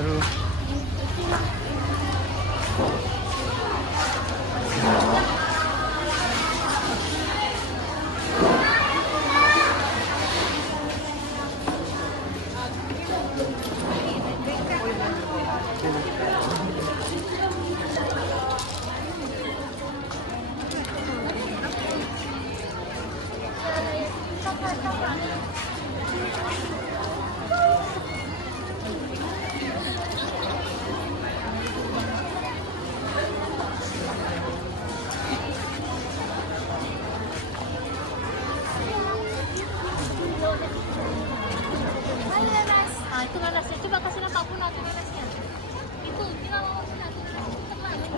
Seru. Itu nanasnya, coba kasih nampak pun itu nanasnya. Itu, kita mau pun itu nanasnya.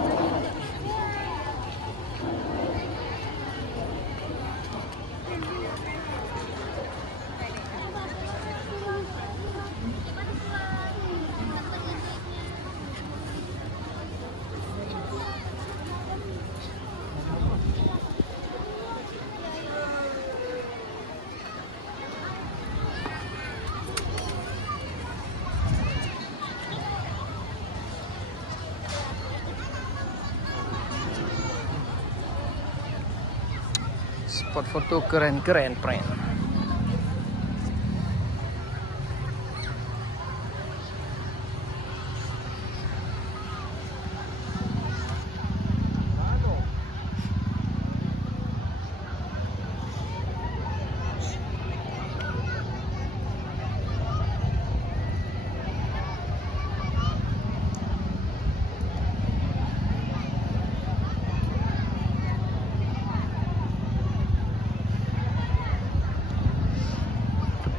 Spot foto keren-keren, friend.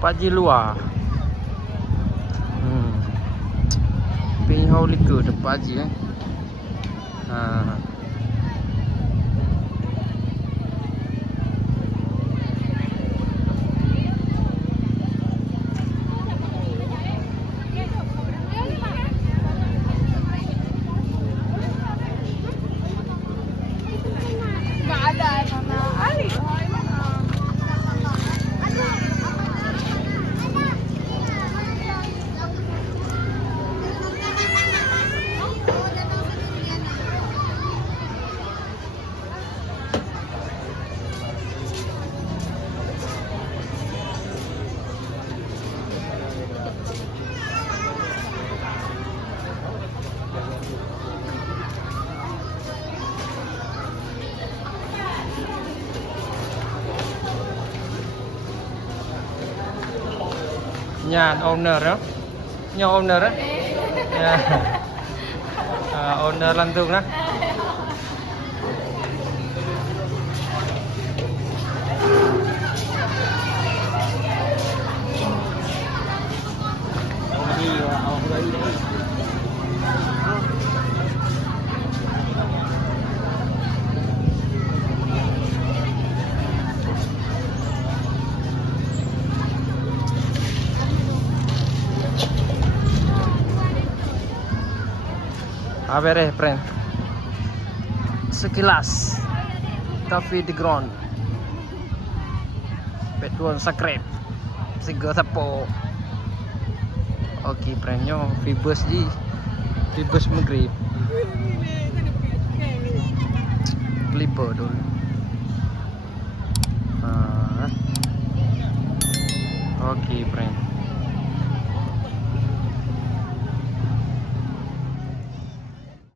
Paji luar. Pinhau likur depan paji Nhà owner đó. Nhà owner đó. Owner langsung đó. Avere, friend. Sekilas Cafe de Grand. Betuan sakrep. Sego sapo. Okey, friendnya Fibus di Fibus Maghrib. Clipper dulu.